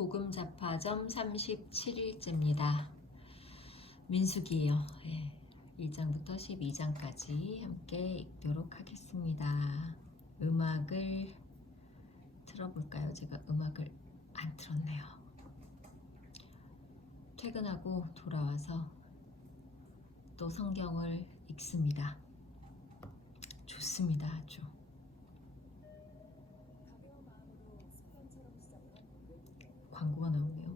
복음잡화점 37일째입니다. 민수기예요. 1장부터 12장까지 함께 읽도록 하겠습니다. 음악을 틀어볼까요? 제가 음악을 안 틀었네요. 퇴근하고 돌아와서 또 성경을 읽습니다. 좋습니다. 아주. 광고가 나오네요.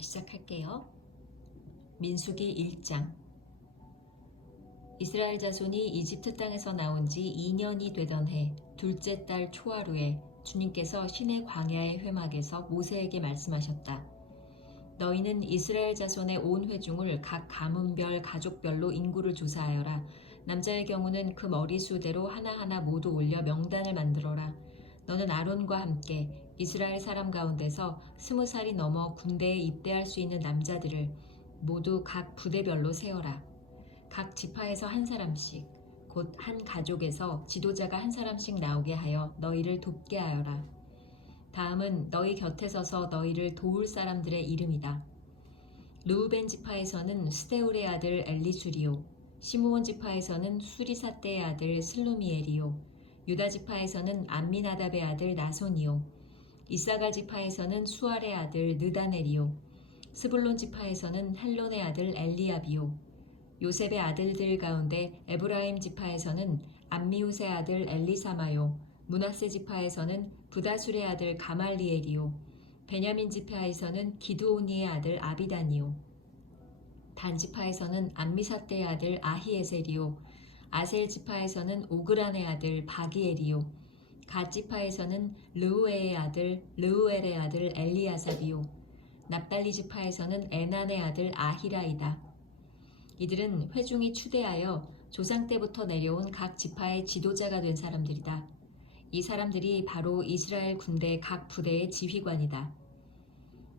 시작할게요. 민수기 1장. 이스라엘 자손이 이집트 땅에서 나온 지 2년이 되던 해 둘째 달 초하루에 주님께서 시내 광야의 회막에서 모세에게 말씀하셨다. 너희는 이스라엘 자손의 온 회중을 각 가문별 가족별로 인구를 조사하여라. 남자의 경우는 그 머리수대로 하나하나 모두 올려 명단을 만들어라. 너는 아론과 함께 이스라엘 사람 가운데서 20살이 넘어 군대에 입대할 수 있는 남자들을 모두 각 부대별로 세어라. 각 지파에서 한 사람씩, 곧 한 가족에서 지도자가 한 사람씩 나오게 하여 너희를 돕게 하여라. 다음은 너희 곁에 서서 너희를 도울 사람들의 이름이다. 르우벤 지파에서는 스데울의 아들 엘리수리오, 시므온 지파에서는 수리사떼의 아들 슬루미엘이요, 유다 지파에서는 암미나답의 아들 나손이요, 이사갈 지파에서는 수알의 아들 느다넬이요, 스불론 지파에서는 헬론의 아들 엘리압이요, 요셉의 아들들 가운데 에브라임 지파에서는 암미우스의 아들 엘리사마요, 므낫세 지파에서는 부다술의 아들 가말리엘이요, 베냐민 지파에서는 기드오니의 아들 아비단이요, 단 지파에서는 암미사떼의 아들 아히에셀이요, 아셀 지파에서는 오그란의 아들 바기엘이요, 갓 지파에서는 르우엘의 아들 엘리아삽이요, 납달리 지파에서는 에난의 아들 아히라이다. 이들은 회중이 추대하여 조상 때부터 내려온 각 지파의 지도자가 된 사람들이다. 이 사람들이 바로 이스라엘 군대 각 부대의 지휘관이다.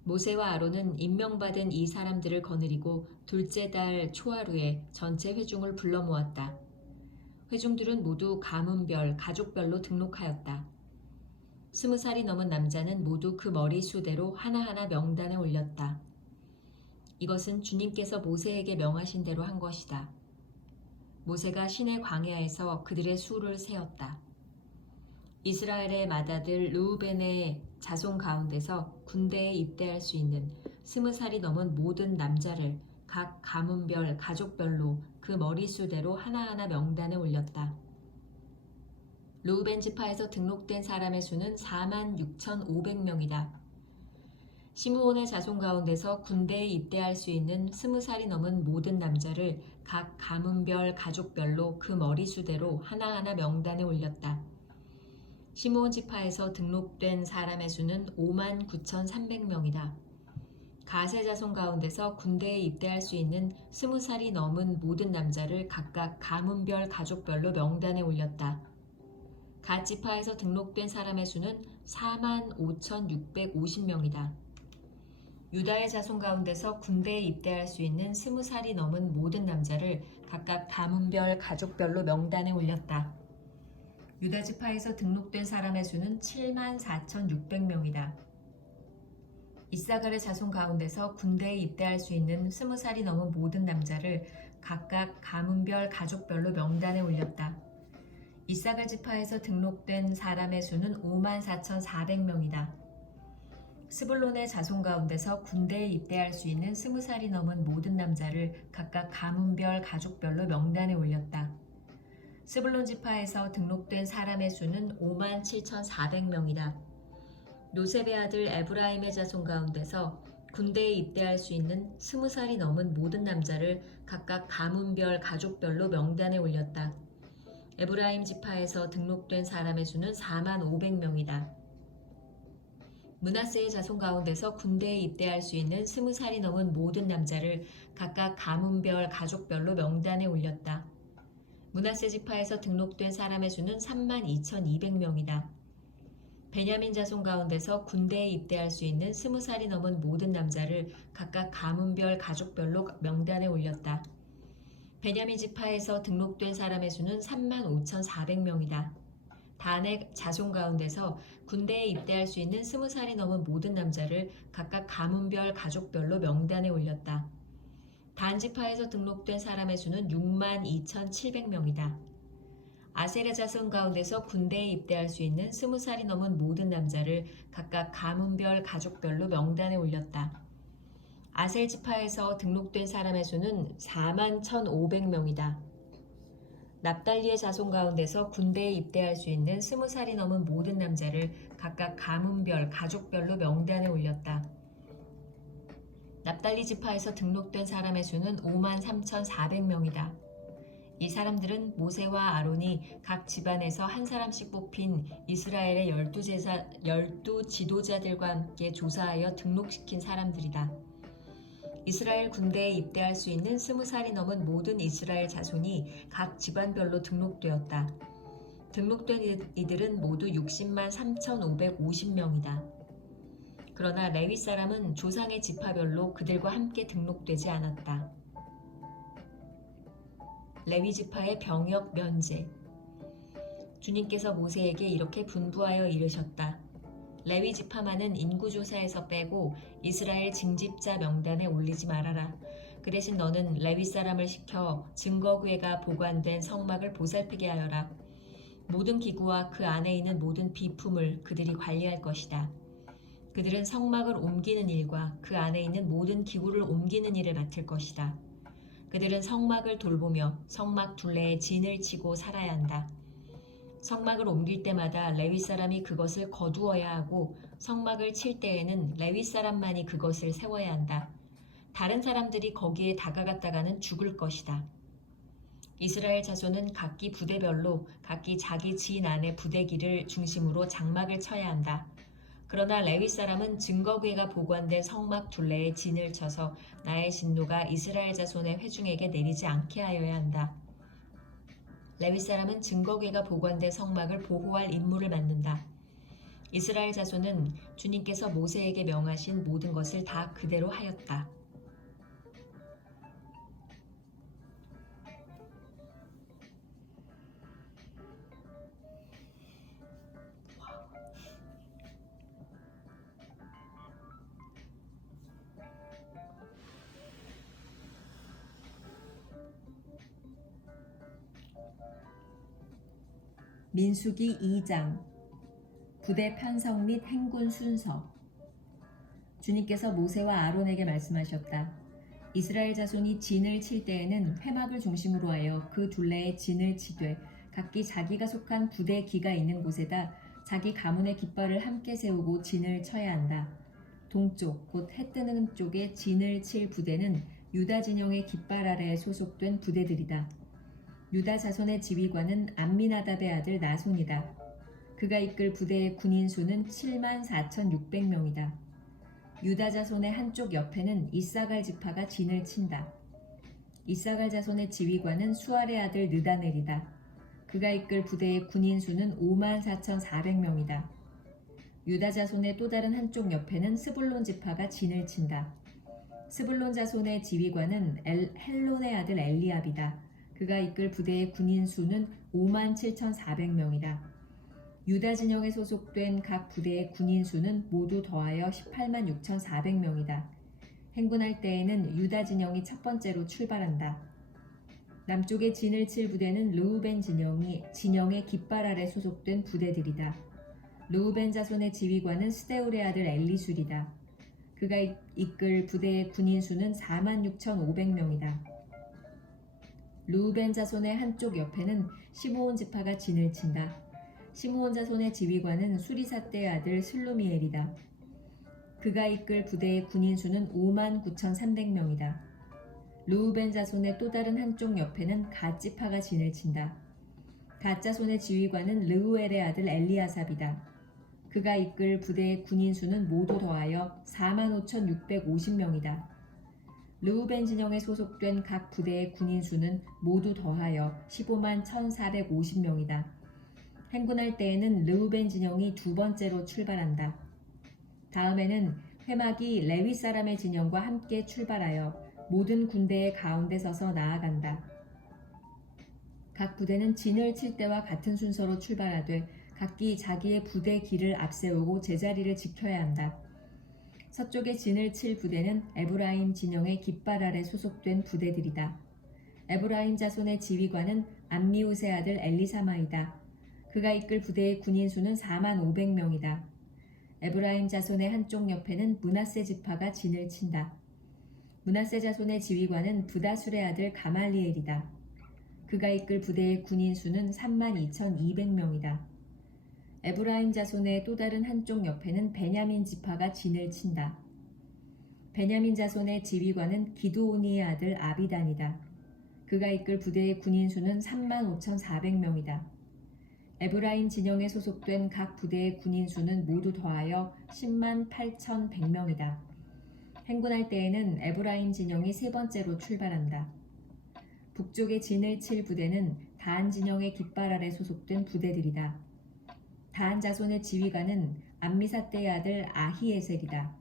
모세와 아론은 임명받은 이 사람들을 거느리고 둘째 달 초하루에 전체 회중을 불러 모았다. 회중들은 모두 가문별, 가족별로 등록하였다. 20살이 넘은 남자는 모두 그 머리수대로 하나하나 명단에 올렸다. 이것은 주님께서 모세에게 명하신 대로 한 것이다. 모세가 시내 광야에서 그들의 수를 세었다. 이스라엘의 맏아들 르우벤의 자손 가운데서 군대에 입대할 수 있는 20살이 넘은 모든 남자를 각 가문별, 가족별로 그 머리수대로 하나하나 명단에 올렸다. 르우벤 지파에서 등록된 사람의 수는 46,500명이다. 시므온의 자손 가운데서 군대에 입대할 수 있는 20살이 넘은 모든 남자를 각 가문별, 가족별로 그 머리수대로 하나하나 명단에 올렸다. 시므온 지파에서 등록된 사람의 수는 59,300명이다. 갓의 자손 가운데서 군대에 입대할 수 있는 20살이 넘은 모든 남자를 각각 가문별, 가족별로 명단에 올렸다. 갓 지파에서 등록된 사람의 수는 45,650명이다. 유다의 자손 가운데서 군대에 입대할 수 있는 20살이 넘은 모든 남자를 각각 가문별, 가족별로 명단에 올렸다. 유다 지파에서 등록된 사람의 수는 74,600명이다. 이사갈의 자손 가운데서 군대에 입대할 수 있는 20살이 넘은 모든 남자를 각각 가문별, 가족별로 명단에 올렸다. 이사갈 지파에서 등록된 사람의 수는 54,400명이다. 스불론의 자손 가운데서 군대에 입대할 수 있는 20살이 넘은 모든 남자를 각각 가문별, 가족별로 명단에 올렸다. 스불론 지파에서 등록된 사람의 수는 57,400명이다. 요셉의 아들 에브라임의 자손 가운데서 군대에 입대할 수 있는 20살이 넘은 모든 남자를 각각 가문별, 가족별로 명단에 올렸다. 에브라임 지파에서 등록된 사람의 수는 45,000명이다. 므낫세의 자손 가운데서 군대에 입대할 수 있는 20살이 넘은 모든 남자를 각각 가문별, 가족별로 명단에 올렸다. 므낫세 지파에서 등록된 사람의 수는 32,200명이다. 베냐민 자손 가운데서 군대에 입대할 수 있는 20살이 넘은 모든 남자를 각각 가문별, 가족별로 명단에 올렸다. 베냐민 지파에서 등록된 사람의 수는 35,400명이다. 단의 자손 가운데서 군대에 입대할 수 있는 20살이 넘은 모든 남자를 각각 가문별 가족별로 명단에 올렸다. 단 지파에서 등록된 사람의 수는 62,700명이다. 아셀의 자손 가운데서 군대에 입대할 수 있는 20살이 넘은 모든 남자를 각각 가문별 가족별로 명단에 올렸다. 아셀 지파에서 등록된 사람의 수는 41,500명이다. 납달리의 자손 가운데서 군대에 입대할 수 있는 20살이 넘은 모든 남자를 각각 가문별, 가족별로 명단에 올렸다. 납달리 지파에서 등록된 사람의 수는 53,400명이다. 이 사람들은 모세와 아론이 각 집안에서 한 사람씩 뽑힌 이스라엘의 12 지도자들과 함께 조사하여 등록시킨 사람들이다. 이스라엘 군대에 입대할 수 있는 20살이 넘은 모든 이스라엘 자손이 각 집안별로 등록되었다. 등록된 이들은 모두 60만 3,550명이다. 그러나 레위 사람은 조상의 지파별로 그들과 함께 등록되지 않았다. 레위 지파의 병역 면제. 주님께서 모세에게 이렇게 분부하여 이르셨다. 레위 지파만은 인구조사에서 빼고 이스라엘 징집자 명단에 올리지 말아라. 그 대신 너는 레위 사람을 시켜 증거구에가 보관된 성막을 보살피게 하여라. 모든 기구와 그 안에 있는 모든 비품을 그들이 관리할 것이다. 그들은 성막을 옮기는 일과 그 안에 있는 모든 기구를 옮기는 일을 맡을 것이다. 그들은 성막을 돌보며 성막 둘레에 진을 치고 살아야 한다. 성막을 옮길 때마다 레위 사람이 그것을 거두어야 하고 성막을 칠 때에는 레위 사람만이 그것을 세워야 한다. 다른 사람들이 거기에 다가갔다가는 죽을 것이다. 이스라엘 자손은 각기 부대별로 각기 자기 지인 안의 부대기를 중심으로 장막을 쳐야 한다. 그러나 레위 사람은 증거궤가 보관된 성막 둘레에 진을 쳐서 나의 진노가 이스라엘 자손의 회중에게 내리지 않게 하여야 한다. 레위 사람은 증거궤가 보관된 성막을 보호할 임무를 맡는다. 이스라엘 자손은 주님께서 모세에게 명하신 모든 것을 다 그대로 하였다. 민수기 2장 부대 편성 및 행군 순서. 주님께서 모세와 아론에게 말씀하셨다. 이스라엘 자손이 진을 칠 때에는 회막을 중심으로 하여 그 둘레에 진을 치되 각기 자기가 속한 부대 기가 있는 곳에다 자기 가문의 깃발을 함께 세우고 진을 쳐야 한다. 동쪽 곧 해 뜨는 쪽에 진을 칠 부대는 유다 진영의 깃발 아래에 소속된 부대들이다. 유다 자손의 지휘관은 암미나답의 아들 나손이다. 그가 이끌 부대의 군인 수는 74,600명이다. 유다 자손의 한쪽 옆에는 이사갈 지파가 진을 친다. 이사갈 자손의 지휘관은 수알의 아들 느다넬이다. 그가 이끌 부대의 군인 수는 54,400명이다. 유다 자손의 또 다른 한쪽 옆에는 스불론 지파가 진을 친다. 스불론 자손의 지휘관은 헬론의 아들 엘리압이다. 그가 이끌 부대의 군인 수는 57,400명이다. 유다 진영에 소속된 각 부대의 군인 수는 모두 더하여 186,400명이다. 행군할 때에는 유다 진영이 첫 번째로 출발한다. 남쪽에 진을 칠 부대는 르우벤 진영의 깃발 아래 소속된 부대들이다. 르우벤 자손의 지휘관은 스데울의 아들 엘리술이다. 그가 이끌 부대의 군인 수는 46,500명이다. 르우벤 자손의 한쪽 옆에는 시므온 지파가 진을 친다. 시므온 자손의 지휘관은 수리사떼의 아들 슬루미엘이다. 그가 이끌 부대의 군인 수는 59,300명이다. 르우벤 자손의 또 다른 한쪽 옆에는 갓 지파가 진을 친다. 갓 자손의 지휘관은 르우엘의 아들 엘리아삽이다. 그가 이끌 부대의 군인 수는 모두 더하여 45,650명이다. 르우벤 진영에 소속된 각 부대의 군인 수는 모두 더하여 15만 1,450명이다. 행군할 때에는 르우벤 진영이 두 번째로 출발한다. 다음에는 회막이 레위 사람의 진영과 함께 출발하여 모든 군대의 가운데 서서 나아간다. 각 부대는 진을 칠 때와 같은 순서로 출발하되 각기 자기의 부대 길을 앞세우고 제자리를 지켜야 한다. 서쪽에 진을 칠 부대는 에브라임 진영의 깃발 아래 소속된 부대들이다. 에브라임 자손의 지휘관은 암미우세 아들 엘리사마이다. 그가 이끌 부대의 군인 수는 45,000명이다. 에브라임 자손의 한쪽 옆에는 므낫세 지파가 진을 친다. 므낫세 자손의 지휘관은 부다술의 아들 가말리엘이다. 그가 이끌 부대의 군인 수는 32,200명이다. 에브라임 자손의 또 다른 한쪽 옆에는 베냐민 지파가 진을 친다. 베냐민 자손의 지휘관은 기드오니의 아들 아비단이다. 그가 이끌 부대의 군인 수는 35,400명이다. 에브라임 진영에 소속된 각 부대의 군인 수는 모두 더하여 108,100명이다. 행군할 때에는 에브라임 진영이 세 번째로 출발한다. 북쪽의 진을 칠 부대는 단 진영의 깃발 아래 소속된 부대들이다. 단 자손의 지휘관은 암미사떼의 아들 아히에셀이다.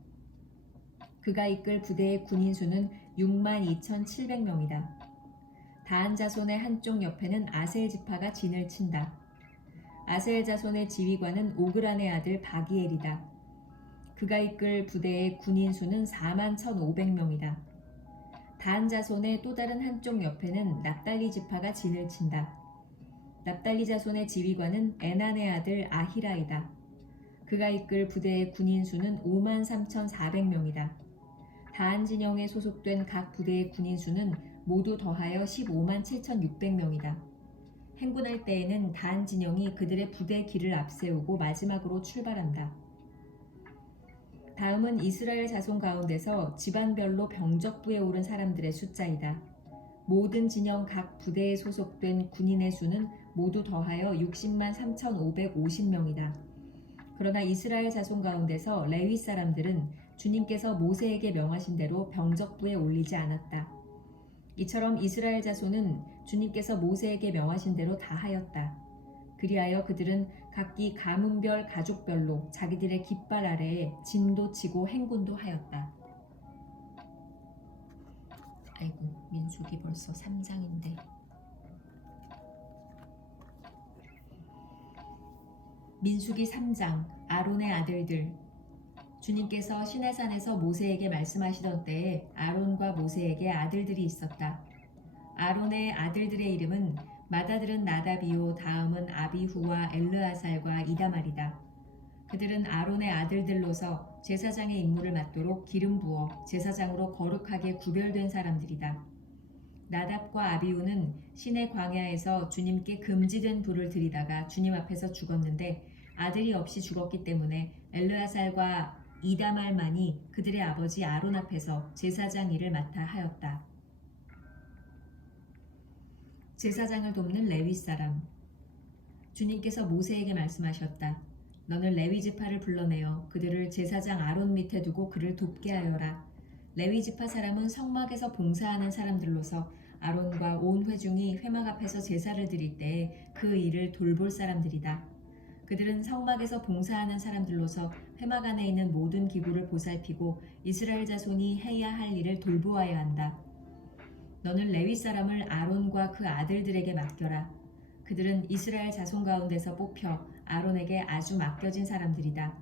그가 이끌 부대의 군인 수는 62,700명이다. 단 자손의 한쪽 옆에는 아셀 지파가 진을 친다. 아셀 자손의 지휘관은 오그란의 아들 바기엘이다. 그가 이끌 부대의 군인 수는 41,500명이다. 단 자손의 또 다른 한쪽 옆에는 납달리 지파가 진을 친다. 납달리 자손의 지휘관은 에난의 아들 아히라이다. 그가 이끌 부대의 군인 수는 53,400명이다. 단 진영에 소속된 각 부대의 군인 수는 모두 더하여 157,600명이다. 행군할 때에는 단 진영이 그들의 부대 길을 앞세우고 마지막으로 출발한다. 다음은 이스라엘 자손 가운데서 집안별로 병적부에 오른 사람들의 숫자이다. 모든 진영 각 부대에 소속된 군인의 수는 모두 더하여 603,550명이다. 그러나 이스라엘 자손 가운데서 레위 사람들은 주님께서 모세에게 명하신 대로 병적부에 올리지 않았다. 이처럼 이스라엘 자손은 주님께서 모세에게 명하신 대로 다 하였다. 그리하여 그들은 각기 가문별 가족별로 자기들의 깃발 아래에 진도 치고 행군도 하였다. 아이고, 민수기 벌써 3장인데. 민수기 3장, 아론의 아들들. 주님께서 시내산에서 모세에게 말씀하시던 때에 아론과 모세에게 아들들이 있었다. 아론의 아들들의 이름은 맏아들은 나답이요, 다음은 아비후와 엘르아살과 이다말이다. 그들은 아론의 아들들로서 제사장의 임무를 맡도록 기름 부어 제사장으로 거룩하게 구별된 사람들이다. 나답과 아비후는 시내 광야에서 주님께 금지된 불을 들이다가 주님 앞에서 죽었는데 아들이 없이 죽었기 때문에 엘르아살과 이다말만이 그들의 아버지 아론 앞에서 제사장 일을 맡아 하였다. 제사장을 돕는 레위 사람. 주님께서 모세에게 말씀하셨다. 너는 레위 지파를 불러내어 그들을 제사장 아론 밑에 두고 그를 돕게 하여라. 레위 지파 사람은 성막에서 봉사하는 사람들로서 아론과 온 회중이 회막 앞에서 제사를 드릴 때에 그 일을 돌볼 사람들이다. 그들은 성막에서 봉사하는 사람들로서 회막 안에 있는 모든 기구를 보살피고 이스라엘 자손이 해야 할 일을 돌보아야 한다. 너는 레위 사람을 아론과 그 아들들에게 맡겨라. 그들은 이스라엘 자손 가운데서 뽑혀 아론에게 아주 맡겨진 사람들이다.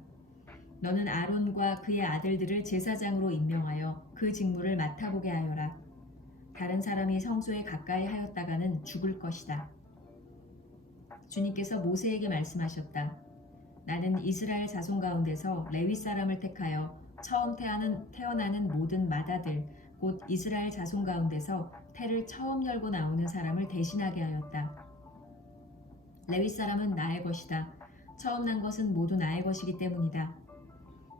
너는 아론과 그의 아들들을 제사장으로 임명하여 그 직무를 맡아보게 하여라. 다른 사람이 성소에 가까이 하였다가는 죽을 것이다. 주님께서 모세에게 말씀하셨다. 나는 이스라엘 자손 가운데서 레위 사람을 택하여 처음 태어나는 모든 맏아들 곧 이스라엘 자손 가운데서 태를 처음 열고 나오는 사람을 대신하게 하였다. 레위 사람은 나의 것이다. 처음 난 것은 모두 나의 것이기 때문이다.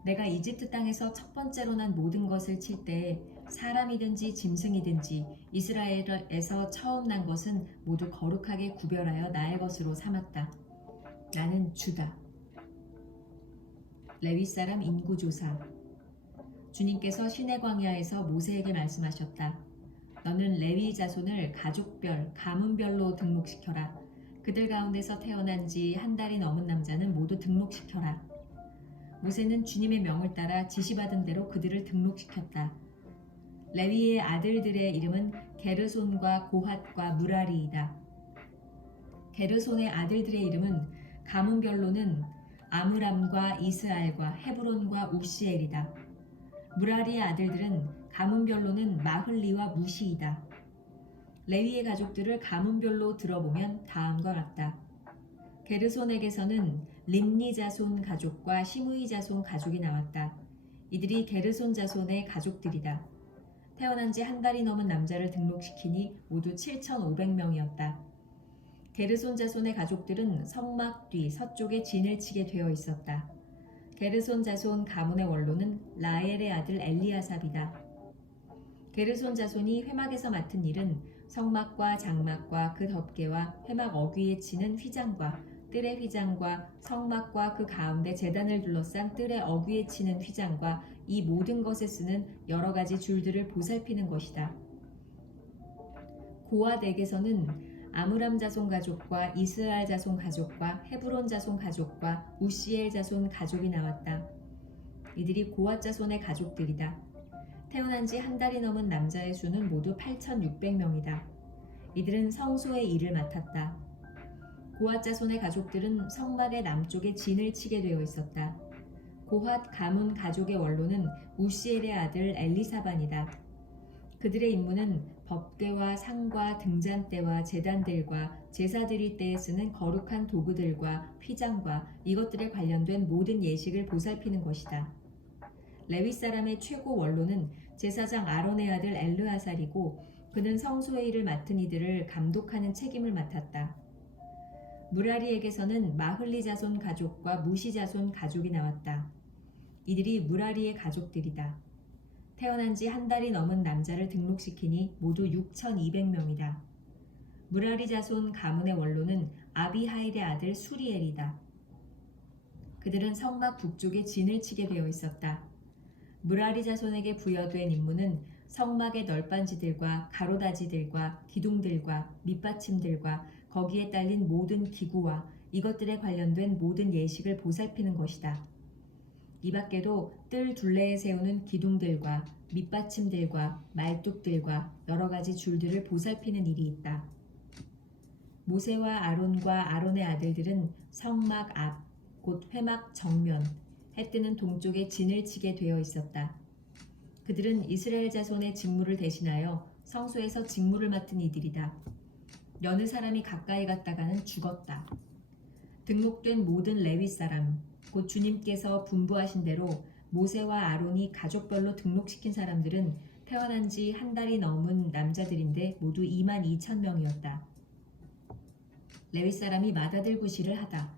내가 이집트 땅에서 첫 번째로 난 모든 것을 칠 때에 사람이든지 짐승이든지 이스라엘에서 처음 난 것은 모두 거룩하게 구별하여 나의 것으로 삼았다. 나는 주다. 레위 사람 인구조사. 주님께서 시내 광야에서 모세에게 말씀하셨다. 너는 레위 자손을 가족별, 가문별로 등록시켜라. 그들 가운데서 태어난 지 한 달이 넘은 남자는 모두 등록시켜라. 모세는 주님의 명을 따라 지시받은 대로 그들을 등록시켰다. 레위의 아들들의 이름은 게르손과 고핫과 무라리이다. 게르손의 아들들의 이름은 가문별로는 아므람과 이스알과 헤브론과 우시엘이다. 무라리의 아들들은 가문별로는 마흘리와 무시이다. 레위의 가족들을 가문별로 들어보면 다음과 같다. 게르손에게서는 림니 자손 가족과 시므이 자손 가족이 나왔다. 이들이 게르손 자손의 가족들이다. 태어난 지 한 달이 넘은 남자를 등록시키니 모두 7,500명이었다. 게르손 자손의 가족들은 성막 뒤 서쪽에 진을 치게 되어 있었다. 게르손 자손 가문의 원로는 라엘의 아들 엘리아삽이다. 게르손 자손이 회막에서 맡은 일은 성막과 장막과 그 덮개와 회막 어귀에 치는 휘장과 뜰의 휘장과 성막과 그 가운데 제단을 둘러싼 뜰의 어귀에 치는 휘장과 이 모든 것에 쓰는 여러 가지 줄들을 보살피는 것이다. 고앗에게서는 아므람 자손 가족과 이스알 자손 가족과 헤브론 자손 가족과 우시엘 자손 가족이 나왔다. 이들이 고앗 자손의 가족들이다. 태어난 지 한 달이 넘은 남자의 수는 모두 8,600명이다. 이들은 성소의 일을 맡았다. 고앗 자손의 가족들은 성막의 남쪽에 진을 치게 되어 있었다. 고앗 가문 가족의 원로는 우시엘의 아들 엘리사반이다. 그들의 임무는 법궤와 상과 등잔대와 제단들과 제사 드릴 때에 쓰는 거룩한 도구들과 휘장과 이것들에 관련된 모든 예식을 보살피는 것이다. 레위 사람의 최고 원로는 제사장 아론의 아들 엘르아살이고 그는 성소의 일을 맡은 이들을 감독하는 책임을 맡았다. 무라리에게서는 마흘리 자손 가족과 무시 자손 가족이 나왔다. 이들이 무라리의 가족들이다. 태어난 지 한 달이 넘은 남자를 등록시키니 모두 6,200명이다. 무라리 자손 가문의 원로는 아비하일의 아들 수리엘이다. 그들은 성막 북쪽에 진을 치게 되어 있었다. 무라리 자손에게 부여된 임무는 성막의 널빤지들과 가로다지들과 기둥들과 밑받침들과 거기에 딸린 모든 기구와 이것들에 관련된 모든 예식을 보살피는 것이다. 이 밖에도 뜰 둘레에 세우는 기둥들과 밑받침들과 말뚝들과 여러 가지 줄들을 보살피는 일이 있다. 모세와 아론과 아론의 아들들은 성막 앞, 곧 회막 정면, 해 뜨는 동쪽에 진을 치게 되어 있었다. 그들은 이스라엘 자손의 직무를 대신하여 성소에서 직무를 맡은 이들이다. 여느 사람이 가까이 갔다가는 죽었다. 등록된 모든 레위 사람, 곧 주님께서 분부하신 대로 모세와 아론이 가족별로 등록시킨 사람들은 태어난 지 한 달이 넘은 남자들인데 모두 22,000명이었다. 레위 사람이 맏아들 구실을 하다.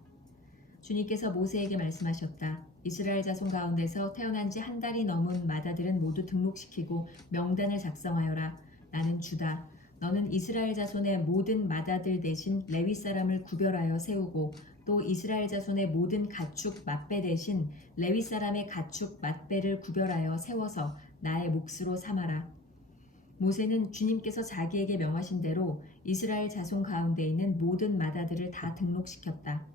주님께서 모세에게 말씀하셨다. 이스라엘 자손 가운데서 태어난 지 한 달이 넘은 맏아들은 모두 등록시키고 명단을 작성하여라. 나는 주다. 너는 이스라엘 자손의 모든 맏아들 대신 레위 사람을 구별하여 세우고 또 이스라엘 자손의 모든 가축 맏배 대신 레위 사람의 가축 맏배를 구별하여 세워서 나의 몫으로 삼아라. 모세는 주님께서 자기에게 명하신 대로 이스라엘 자손 가운데 있는 모든 맏아들을 다 등록시켰다.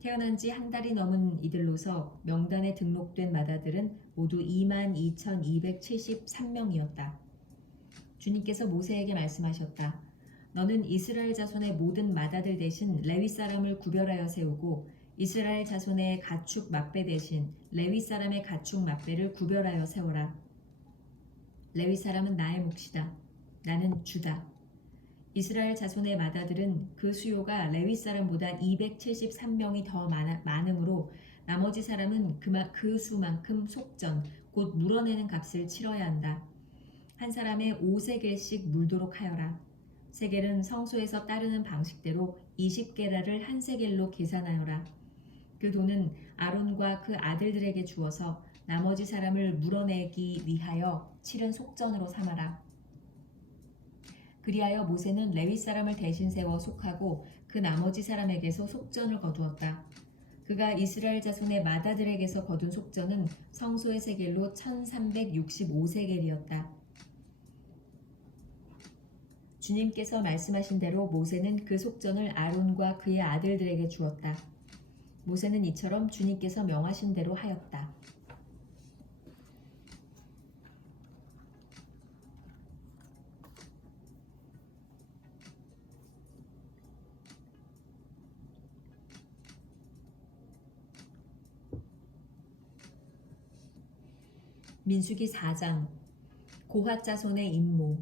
태어난 지 한 달이 넘은 이들로서 명단에 등록된 맏아들은 모두 22,273명이었다. 주님께서 모세에게 말씀하셨다. 너는 이스라엘 자손의 모든 맏아들 대신 레위 사람을 구별하여 세우고 이스라엘 자손의 가축 맏배 대신 레위 사람의 가축 맏배를 구별하여 세워라. 레위 사람은 나의 몫이다. 나는 주다. 이스라엘 자손의 맏아들은 그 수요가 레위 사람보다 273명이 더 많으므로 나머지 사람은 그 수만큼 속전, 곧 물어내는 값을 치러야 한다. 한 사람의 5세겔씩 물도록 하여라. 세겔은 성소에서 따르는 방식대로 20게라를 한 세겔로 계산하여라. 그 돈은 아론과 그 아들들에게 주어서 나머지 사람을 물어내기 위하여 치른 속전으로 삼아라. 그리하여 모세는 레위 사람을 대신 세워 속하고 그 나머지 사람에게서 속전을 거두었다. 그가 이스라엘 자손의 맏아들에게서 거둔 속전은 성소의 세겔로 1365세겔이었다. 주님께서 말씀하신 대로 모세는 그 속전을 아론과 그의 아들들에게 주었다. 모세는 이처럼 주님께서 명하신 대로 하였다. 민수기 4장. 고핫 자손의 임무.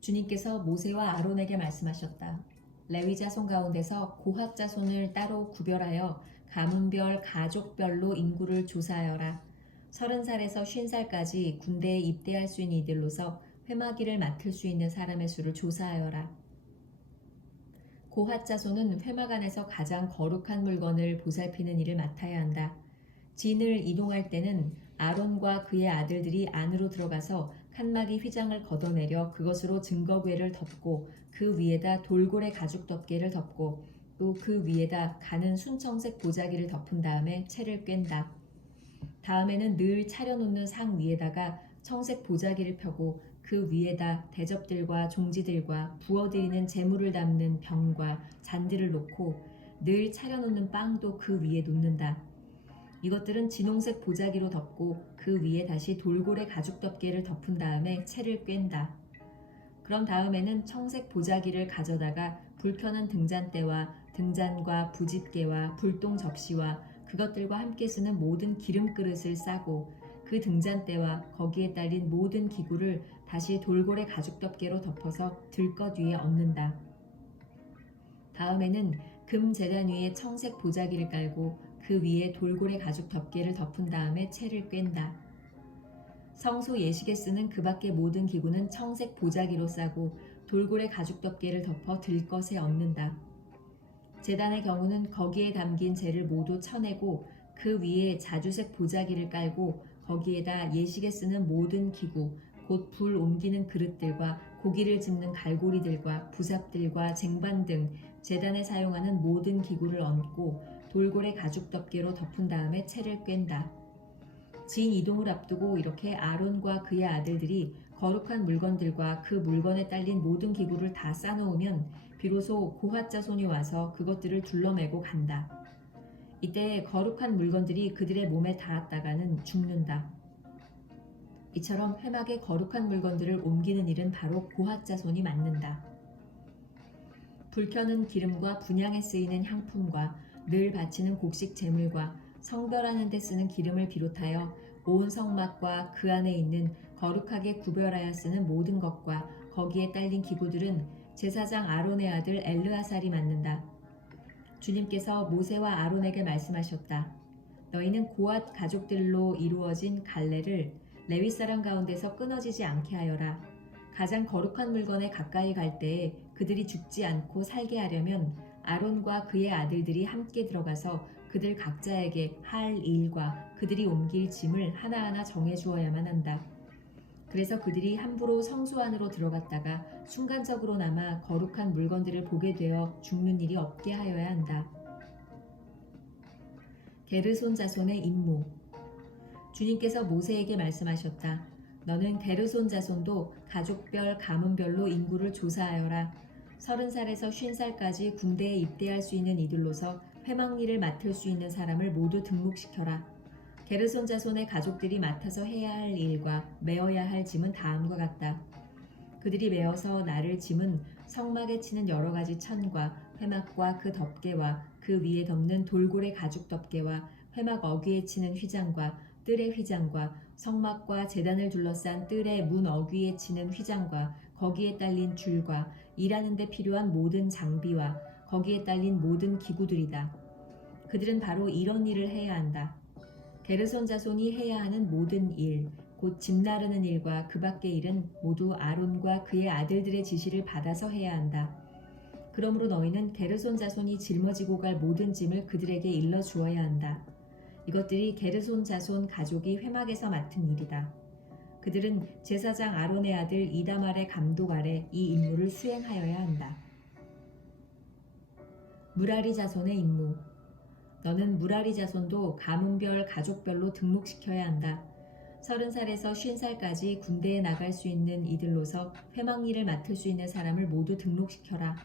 주님께서 모세와 아론에게 말씀하셨다. 레위 자손 가운데서 고핫 자손을 따로 구별하여 가문별 가족별로 인구를 조사하여라. 30살에서 50살까지 군대에 입대할 수 있는 이들로서 회마기를 맡을 수 있는 사람의 수를 조사하여라. 고핫 자손은 회막 안에서 가장 거룩한 물건을 보살피는 일을 맡아야 한다. 진을 이동할 때는 아론과 그의 아들들이 안으로 들어가서 칸막이 휘장을 걷어내려 그것으로 증거궤를 덮고 그 위에다 돌고래 가죽 덮개를 덮고 또 그 위에다 가는 순청색 보자기를 덮은 다음에 채를 꿰다. 다음에는 늘 차려놓는 상 위에다가 청색 보자기를 펴고 그 위에다 대접들과 종지들과 부어드리는 제물을 담는 병과 잔들을 놓고 늘 차려놓는 빵도 그 위에 놓는다. 이것들은 진홍색 보자기로 덮고 그 위에 다시 돌고래 가죽 덮개를 덮은 다음에 채를 꿰다. 그런 다음에는 청색 보자기를 가져다가 불 켜는 등잔대와 등잔과 부집개와 불똥 접시와 그것들과 함께 쓰는 모든 기름 그릇을 싸고 그 등잔대와 거기에 딸린 모든 기구를 다시 돌고래 가죽 덮개로 덮어서 들것 위에 얹는다. 다음에는 금 제단 위에 청색 보자기를 깔고 그 위에 돌고래 가죽 덮개를 덮은 다음에 채를 꿰다. 성소 예식에 쓰는 그 밖의 모든 기구는 청색 보자기로 싸고 돌고래 가죽 덮개를 덮어 들것에 얹는다. 제단의 경우는 거기에 담긴 재를 모두 쳐내고 그 위에 자주색 보자기를 깔고 거기에다 예식에 쓰는 모든 기구, 곧 불 옮기는 그릇들과 고기를 집는 갈고리들과 부삽들과 쟁반 등 제단에 사용하는 모든 기구를 얹고 돌고래 가죽 덮개로 덮은 다음에 채를 꿰다. 진 이동을 앞두고 이렇게 아론과 그의 아들들이 거룩한 물건들과 그 물건에 딸린 모든 기구를 다 싸놓으면 비로소 고핫 자손이 와서 그것들을 둘러매고 간다. 이때 거룩한 물건들이 그들의 몸에 닿았다가는 죽는다. 이처럼 회막의 거룩한 물건들을 옮기는 일은 바로 고핫 자손이 맡는다. 불 켜는 기름과 분향에 쓰이는 향품과 늘 바치는 곡식 제물과 성별하는 데 쓰는 기름을 비롯하여 온 성막과 그 안에 있는 거룩하게 구별하여 쓰는 모든 것과 거기에 딸린 기구들은 제사장 아론의 아들 엘르아살이 맡는다. 주님께서 모세와 아론에게 말씀하셨다. 너희는 고핫 가족들로 이루어진 갈래를 레위 사람 가운데서 끊어지지 않게 하여라. 가장 거룩한 물건에 가까이 갈 때에 그들이 죽지 않고 살게 하려면 아론과 그의 아들들이 함께 들어가서 그들 각자에게 할 일과 그들이 옮길 짐을 하나하나 정해 주어야만 한다. 그래서 그들이 함부로 성소 안으로 들어갔다가 순간적으로나마 거룩한 물건들을 보게 되어 죽는 일이 없게 하여야 한다. 게르손 자손의 임무. 주님께서 모세에게 말씀하셨다. 너는 게르손 자손도 가족별 가문별로 인구를 조사하여라. 30살에서 50살까지 군대에 입대할 수 있는 이들로서 회막일을 맡을 수 있는 사람을 모두 등록시켜라. 게르손 자손의 가족들이 맡아서 해야 할 일과 메어야 할 짐은 다음과 같다. 그들이 메어서 나를 짐은 성막에 치는 여러 가지 천과 회막과 그 덮개와 그 위에 덮는 돌고래 가죽 덮개와 회막 어귀에 치는 휘장과 뜰의 휘장과 성막과 제단을 둘러싼 뜰의 문 어귀에 치는 휘장과 거기에 딸린 줄과 일하는 데 필요한 모든 장비와 거기에 딸린 모든 기구들이다. 그들은 바로 이런 일을 해야 한다. 게르손 자손이 해야 하는 모든 일, 곧 짐 나르는 일과 그 밖의 일은 모두 아론과 그의 아들들의 지시를 받아서 해야 한다. 그러므로 너희는 게르손 자손이 짊어지고 갈 모든 짐을 그들에게 일러 주어야 한다. 이것들이 게르손 자손 가족이 회막에서 맡은 일이다. 그들은 제사장 아론의 아들 이다말의 감독 아래 이 임무를 수행하여야 한다. 무라리 자손의 임무. 너는 무라리 자손도 가문별 가족별로 등록시켜야 한다. 30살에서 50살까지 군대에 나갈 수 있는 이들로서 회막일을 맡을 수 있는 사람을 모두 등록시켜라.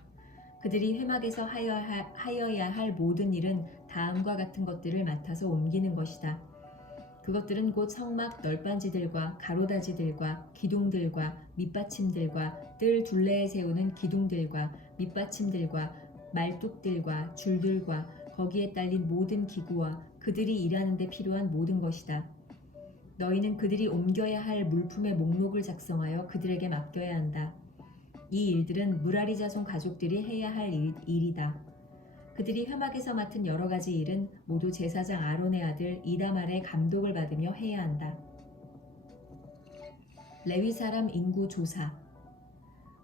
그들이 회막에서 하여야 할 모든 일은 다음과 같은 것들을 맡아서 옮기는 것이다. 그것들은 곧 성막 널빤지들과 가로다지들과 기둥들과 밑받침들과 뜰 둘레에 세우는 기둥들과 밑받침들과 말뚝들과 줄들과 거기에 딸린 모든 기구와 그들이 일하는 데 필요한 모든 것이다. 너희는 그들이 옮겨야 할 물품의 목록을 작성하여 그들에게 맡겨야 한다. 이 일들은 무라리 자손 가족들이 해야 할 일이다. 그들이 회막에서 맡은 여러 가지 일은 모두 제사장 아론의 아들 이다말의 감독을 받으며 해야 한다. 레위 사람 인구 조사.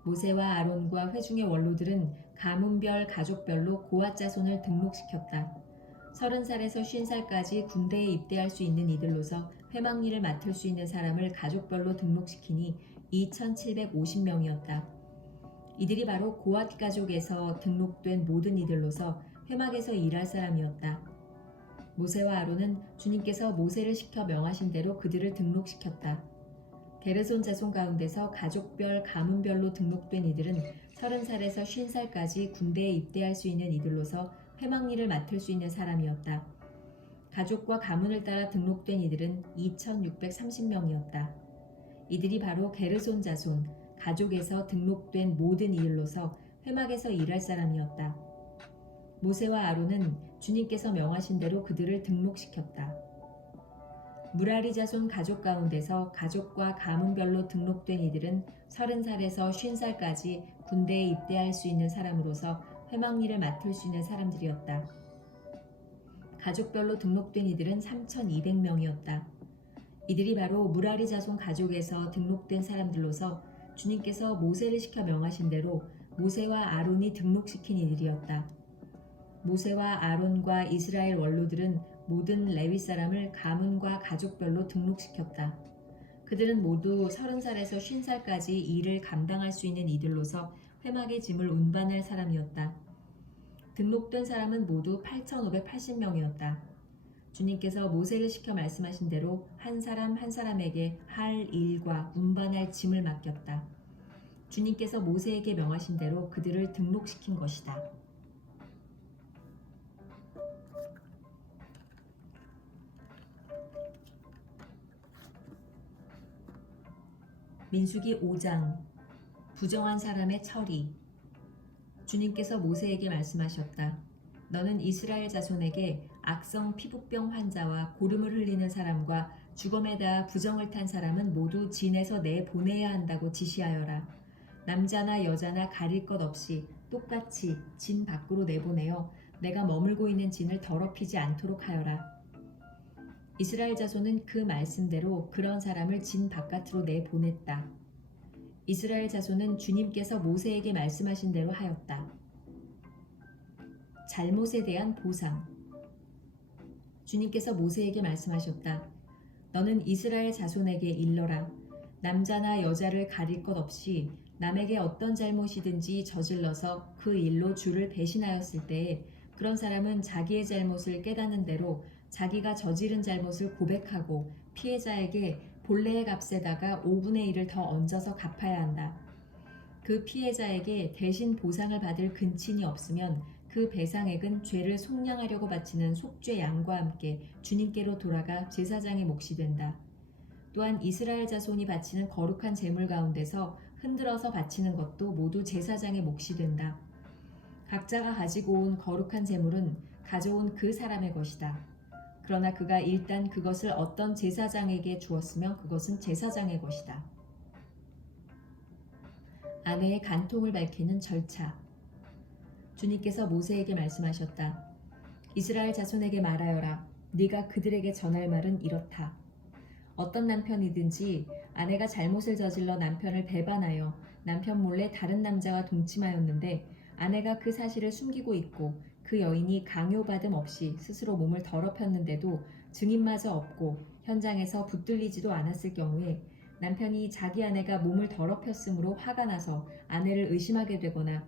모세와 아론과 회중의 원로들은 가문별 가족별로 고앗 자손을 등록시켰다. 30살에서 50살까지 군대에 입대할 수 있는 이들로서 회막 일을 맡을 수 있는 사람을 가족별로 등록시키니 2,750명이었다. 이들이 바로 고앗 가족에서 등록된 모든 이들로서 회막에서 일할 사람이었다. 모세와 아론은 주님께서 모세를 시켜 명하신 대로 그들을 등록시켰다. 게르손 자손 가운데서 가족별 가문별로 등록된 이들은 30살에서 50살까지 군대에 입대할 수 있는 이들로서 회막 일을 맡을 수 있는 사람이었다. 가족과 가문을 따라 등록된 이들은 2,630명이었다. 이들이 바로 게르손 자손, 가족에서 등록된 모든 이들로서 회막에서 일할 사람이었다. 모세와 아론은 주님께서 명하신 대로 그들을 등록시켰다. 무라리 자손 가족 가운데서 가족과 가문별로 등록된 이들은 30살에서 50살까지 군대에 입대할 수 있는 사람으로서 회막 일을 맡을 수 있는 사람들이었다. 가족별로 등록된 이들은 3,200명이었다. 이들이 바로 무라리 자손 가족에서 등록된 사람들로서 주님께서 모세를 시켜 명하신 대로 모세와 아론이 등록시킨 이들이었다. 모세와 아론과 이스라엘 원로들은 모든 레위 사람을 가문과 가족별로 등록시켰다. 그들은 모두 30살에서 50살까지 일을 감당할 수 있는 이들로서 회막의 짐을 운반할 사람이었다. 등록된 사람은 모두 8,580명이었다. 주님께서 모세를 시켜 말씀하신 대로 한 사람 한 사람에게 할 일과 운반할 짐을 맡겼다. 주님께서 모세에게 명하신 대로 그들을 등록시킨 것이다. 민수기 5장. 부정한 사람의 처리. 주님께서 모세에게 말씀하셨다. 너는 이스라엘 자손에게 악성 피부병 환자와 고름을 흘리는 사람과 죽음에 닿아 부정을 탄 사람은 모두 진에서 내보내야 한다고 지시하여라. 남자나 여자나 가릴 것 없이 똑같이 진 밖으로 내보내어 내가 머물고 있는 진을 더럽히지 않도록 하여라. 이스라엘 자손은 그 말씀대로 그런 사람을 진 바깥으로 내보냈다. 이스라엘 자손은 주님께서 모세에게 말씀하신 대로 하였다. 잘못에 대한 보상. 주님께서 모세에게 말씀하셨다. 너는 이스라엘 자손에게 일러라. 남자나 여자를 가릴 것 없이 남에게 어떤 잘못이든지 저질러서 그 일로 주를 배신하였을 때에 그런 사람은 자기의 잘못을 깨닫는 대로 자기가 저지른 잘못을 고백하고 피해자에게 본래의 값에다가 5분의 1을 더 얹어서 갚아야 한다. 그 피해자에게 대신 보상을 받을 근친이 없으면 그 배상액은 죄를 속량하려고 바치는 속죄 양과 함께 주님께로 돌아가 제사장의 몫이 된다. 또한 이스라엘 자손이 바치는 거룩한 제물 가운데서 흔들어서 바치는 것도 모두 제사장의 몫이 된다. 각자가 가지고 온 거룩한 제물은 가져온 그 사람의 것이다. 그러나 그가 일단 그것을 어떤 제사장에게 주었으면 그것은 제사장의 것이다. 아내의 간통을 밝히는 절차. 주님께서 모세에게 말씀하셨다. 이스라엘 자손에게 말하여라. 네가 그들에게 전할 말은 이렇다. 어떤 남편이든지 아내가 잘못을 저질러 남편을 배반하여 남편 몰래 다른 남자와 동침하였는데 아내가 그 사실을 숨기고 있고 그 여인이 강요받음 없이 스스로 몸을 더럽혔는데도 증인마저 없고 현장에서 붙들리지도 않았을 경우에 남편이 자기 아내가 몸을 더럽혔으므로 화가 나서 아내를 의심하게 되거나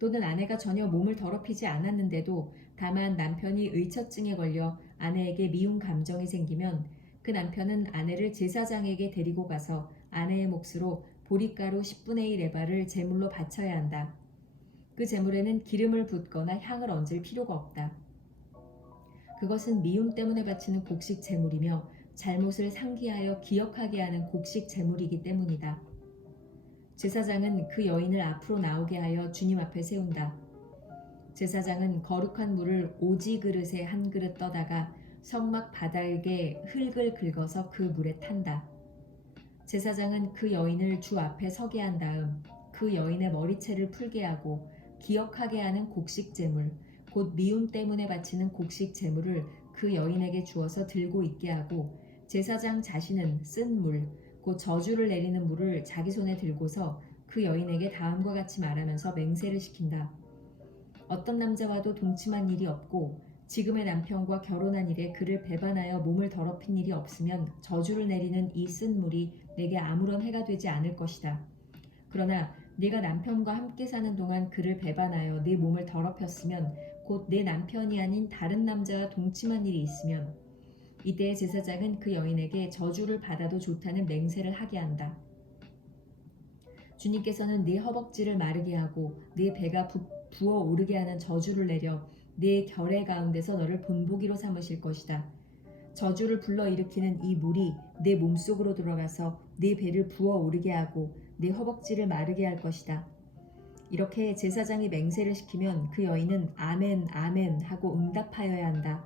또는 아내가 전혀 몸을 더럽히지 않았는데도 다만 남편이 의처증에 걸려 아내에게 미운 감정이 생기면 그 남편은 아내를 제사장에게 데리고 가서 아내의 몫으로 보리가루 10분의 1 에바를 제물로 바쳐야 한다. 그 제물에는 기름을 붓거나 향을 얹을 필요가 없다. 그것은 미움 때문에 바치는 곡식 제물이며 잘못을 상기하여 기억하게 하는 곡식 제물이기 때문이다. 제사장은 그 여인을 앞으로 나오게 하여 주님 앞에 세운다. 제사장은 거룩한 물을 오지 그릇에 한 그릇 떠다가 성막 바닥에 흙을 긁어서 그 물에 탄다. 제사장은 그 여인을 주 앞에 서게 한 다음 그 여인의 머리채를 풀게 하고 기억하게 하는 곡식 제물, 곧 미움 때문에 바치는 곡식 제물을 그 여인에게 주어서 들고 있게 하고 제사장 자신은 쓴 물, 곧 저주를 내리는 물을 자기 손에 들고서 그 여인에게 다음과 같이 말하면서 맹세를 시킨다. 어떤 남자와도 동침한 일이 없고 지금의 남편과 결혼한 일에 그를 배반하여 몸을 더럽힌 일이 없으면 저주를 내리는 이 쓴 물이 내게 아무런 해가 되지 않을 것이다. 그러나 네가 남편과 함께 사는 동안 그를 배반하여 네 몸을 더럽혔으면 곧 내 남편이 아닌 다른 남자와 동침한 일이 있으면 이때 제사장은 그 여인에게 저주를 받아도 좋다는 맹세를 하게 한다. 주님께서는 네 허벅지를 마르게 하고 네 배가 부어 오르게 하는 저주를 내려 네 결의 가운데서 너를 본보기로 삼으실 것이다. 저주를 불러일으키는 이 물이 내 몸속으로 들어가서 네 배를 부어 오르게 하고 네 허벅지를 마르게 할 것이다. 이렇게 제사장이 맹세를 시키면 그 여인은 아멘 아멘 하고 응답하여야 한다.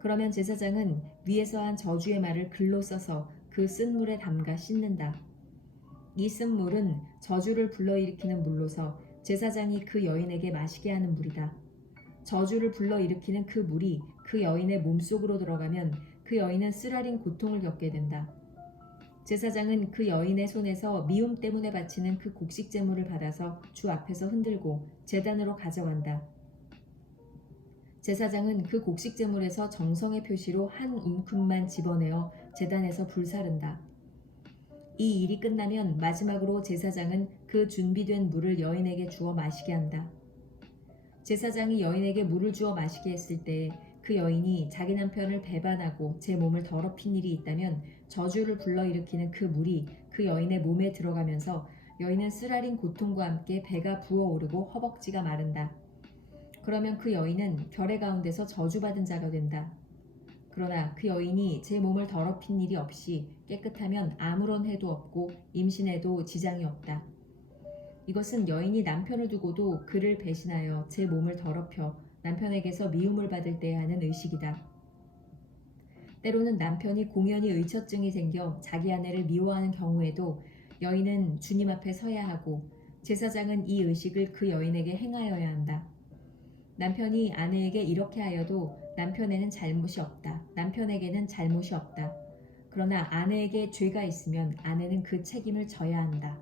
그러면 제사장은 위에서 한 저주의 말을 글로 써서 그 쓴 물에 담가 씻는다. 이 쓴 물은 저주를 불러일으키는 물로서 제사장이 그 여인에게 마시게 하는 물이다. 저주를 불러일으키는 그 물이 그 여인의 몸속으로 들어가면 그 여인은 쓰라린 고통을 겪게 된다. 제사장은 그 여인의 손에서 미움 때문에 바치는 그 곡식 제물을 받아서 주 앞에서 흔들고 제단으로 가져간다. 제사장은 그 곡식 제물에서 정성의 표시로 한 움큼만 집어내어 제단에서 불사른다. 이 일이 끝나면 마지막으로 제사장은 그 준비된 물을 여인에게 주어 마시게 한다. 제사장이 여인에게 물을 주어 마시게 했을 때 그 여인이 자기 남편을 배반하고 제 몸을 더럽힌 일이 있다면 저주를 불러일으키는 그 물이 그 여인의 몸에 들어가면서 여인은 쓰라린 고통과 함께 배가 부어오르고 허벅지가 마른다. 그러면 그 여인은 결의 가운데서 저주받은 자가 된다. 그러나 그 여인이 제 몸을 더럽힌 일이 없이 깨끗하면 아무런 해도 없고 임신해도 지장이 없다. 이것은 여인이 남편을 두고도 그를 배신하여 제 몸을 더럽혀 남편에게서 미움을 받을 때 하는 의식이다. 때로는 남편이 공연히 의처증이 생겨 자기 아내를 미워하는 경우에도 여인은 주님 앞에 서야 하고 제사장은 이 의식을 그 여인에게 행하여야 한다. 남편이 아내에게 이렇게 하여도 남편에게는 잘못이 없다. 그러나 아내에게 죄가 있으면 아내는 그 책임을 져야 한다.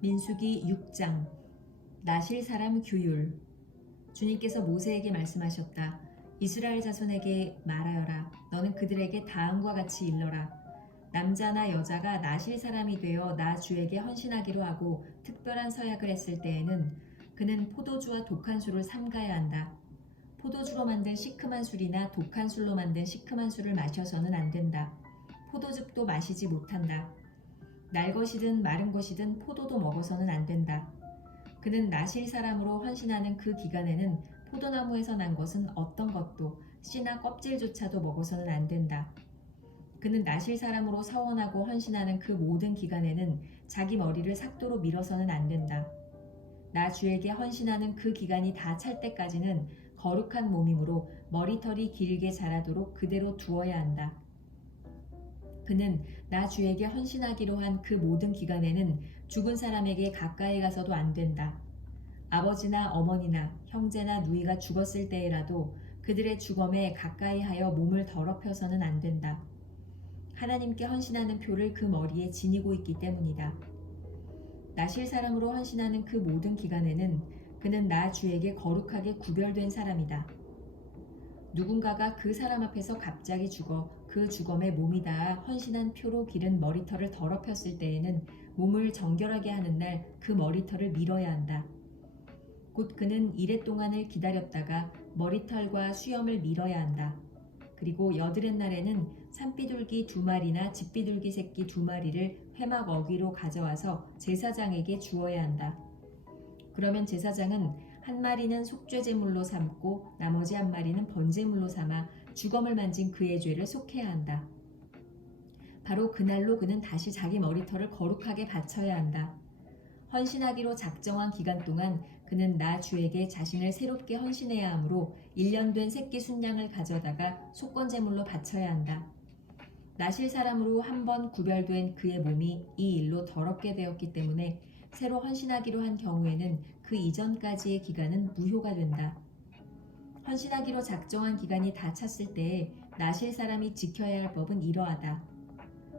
민수기 6장 나실 사람 규율. 주님께서 모세에게 말씀하셨다. 이스라엘 자손에게 말하여라. 너는 그들에게 다음과 같이 일러라. 남자나 여자가 나실 사람이 되어 나 주에게 헌신하기로 하고 특별한 서약을 했을 때에는 그는 포도주와 독한 술을 삼가야 한다. 포도주로 만든 시큼한 술이나 독한 술로 만든 시큼한 술을 마셔서는 안 된다. 포도즙도 마시지 못한다. 날 것이든 마른 것이든 포도도 먹어서는 안 된다. 그는 나실 사람으로 헌신하는 그 기간에는 포도나무에서 난 것은 어떤 것도 씨나 껍질조차도 먹어서는 안 된다. 그는 나실 사람으로 서원하고 헌신하는 그 모든 기간에는 자기 머리를 삭도로 밀어서는 안 된다. 나 주에게 헌신하는 그 기간이 다 찰 때까지는 거룩한 몸이므로 머리털이 길게 자라도록 그대로 두어야 한다. 그는 나 주에게 헌신하기로 한 그 모든 기간에는 죽은 사람에게 가까이 가서도 안 된다. 아버지나 어머니나 형제나 누이가 죽었을 때에라도 그들의 주검에 가까이 하여 몸을 더럽혀서는 안 된다. 하나님께 헌신하는 표를 그 머리에 지니고 있기 때문이다. 나실 사람으로 헌신하는 그 모든 기간에는 그는 나 주에게 거룩하게 구별된 사람이다. 누군가가 그 사람 앞에서 갑자기 죽어 그 주검에 몸이 닿아 헌신한 표로 기른 머리털을 더럽혔을 때에는 몸을 정결하게 하는 날 그 머리털을 밀어야 한다. 곧 그는 이래 동안을 기다렸다가 머리털과 수염을 밀어야 한다. 그리고 여드렛 날에는 산비둘기 2마리나 집비둘기 새끼 2마리를 회막 어귀로 가져와서 제사장에게 주어야 한다. 그러면 제사장은 한 마리는 속죄제물로 삼고 나머지 한 마리는 번제물로 삼아 주검을 만진 그의 죄를 속해야 한다. 바로 그날로 그는 다시 자기 머리털을 거룩하게 바쳐야 한다. 헌신하기로 작정한 기간 동안 그는 나 주에게 자신을 새롭게 헌신해야 하므로 1년 된 새끼 순양을 가져다가 속건제물로 바쳐야 한다. 나실 사람으로 한 번 구별된 그의 몸이 이 일로 더럽게 되었기 때문에 새로 헌신하기로 한 경우에는 그 이전까지의 기간은 무효가 된다. 헌신하기로 작정한 기간이 다 찼을 때에 나실 사람이 지켜야 할 법은 이러하다.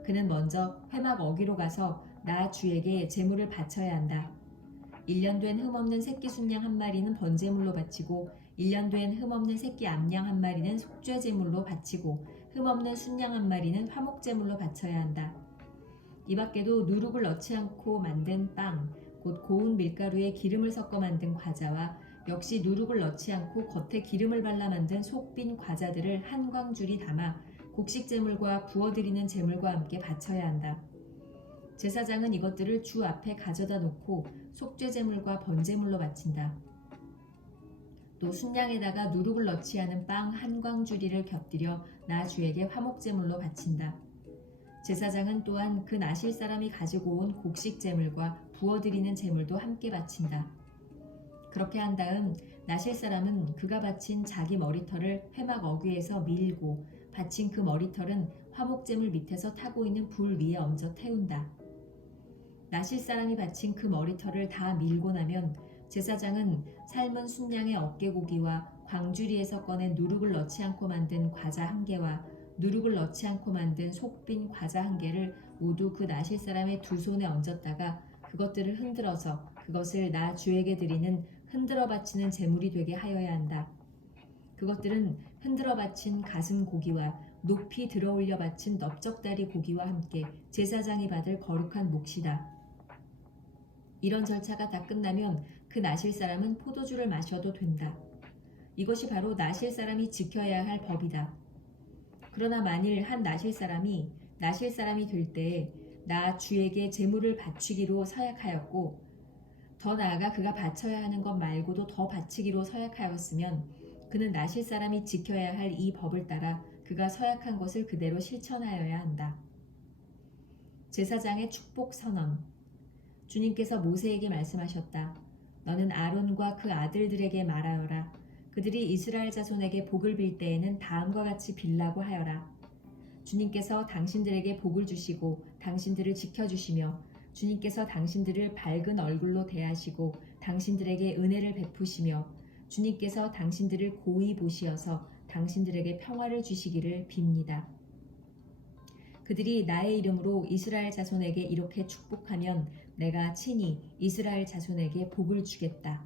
그는 먼저 회막 어기로 가서 나 주에게 제물을 바쳐야 한다. 1년 된 흠없는 새끼 순양 한 마리는 번제물로 바치고 1년 된 흠없는 새끼 암양 한 마리는 속죄 제물로 바치고 흠없는 순양 한 마리는 화목제물로 바쳐야 한다. 이 밖에도 누룩을 넣지 않고 만든 빵, 곧 고운 밀가루에 기름을 섞어 만든 과자와 역시 누룩을 넣지 않고 겉에 기름을 발라 만든 속 빈 과자들을 한 광줄이 담아 곡식 제물과 부어드리는 제물과 함께 바쳐야 한다. 제사장은 이것들을 주 앞에 가져다 놓고 속죄 제물과 번제물로 바친다. 또 순양에다가 누룩을 넣지 않은 빵 한 광주리를 곁들여 나 주에게 화목제물로 바친다. 제사장은 또한 그 나실 사람이 가지고 온 곡식 제물과 부어드리는 제물도 함께 바친다. 그렇게 한 다음 나실 사람은 그가 바친 자기 머리털을 회막 어귀에서 밀고 바친 그 머리털은 화목제물 밑에서 타고 있는 불 위에 얹어 태운다. 나실 사람이 바친 그 머리털을 다 밀고 나면 제사장은 삶은 순양의 어깨고기와 광주리에서 꺼낸 누룩을 넣지 않고 만든 과자 한 개와 누룩을 넣지 않고 만든 속빈 과자 한 개를 모두 그 나실 사람의 두 손에 얹었다가 그것들을 흔들어서 그것을 나 주에게 드리는 흔들어 바치는 제물이 되게 하여야 한다. 그것들은 흔들어 바친 가슴 고기와 높이 들어올려 바친 넓적다리 고기와 함께 제사장이 받을 거룩한 몫이다. 이런 절차가 다 끝나면 그 나실 사람은 포도주를 마셔도 된다. 이것이 바로 나실 사람이 지켜야 할 법이다. 그러나 만일 한 나실 사람이 될 때에 나 주에게 제물을 바치기로 서약하였고 더 나아가 그가 바쳐야 하는 것 말고도 더 바치기로 서약하였으면 그는 나실 사람이 지켜야 할 이 법을 따라 그가 서약한 것을 그대로 실천하여야 한다. 제사장의 축복 선언. 주님께서 모세에게 말씀하셨다. 너는 아론과 그 아들들에게 말하여라. 그들이 이스라엘 자손에게 복을 빌 때에는 다음과 같이 빌라고 하여라. 주님께서 당신들에게 복을 주시고 당신들을 지켜주시며 주님께서 당신들을 밝은 얼굴로 대하시고 당신들에게 은혜를 베푸시며 주님께서 당신들을 고이 보시어서 당신들에게 평화를 주시기를 빕니다. 그들이 나의 이름으로 이스라엘 자손에게 이렇게 축복하면 내가 친히 이스라엘 자손에게 복을 주겠다.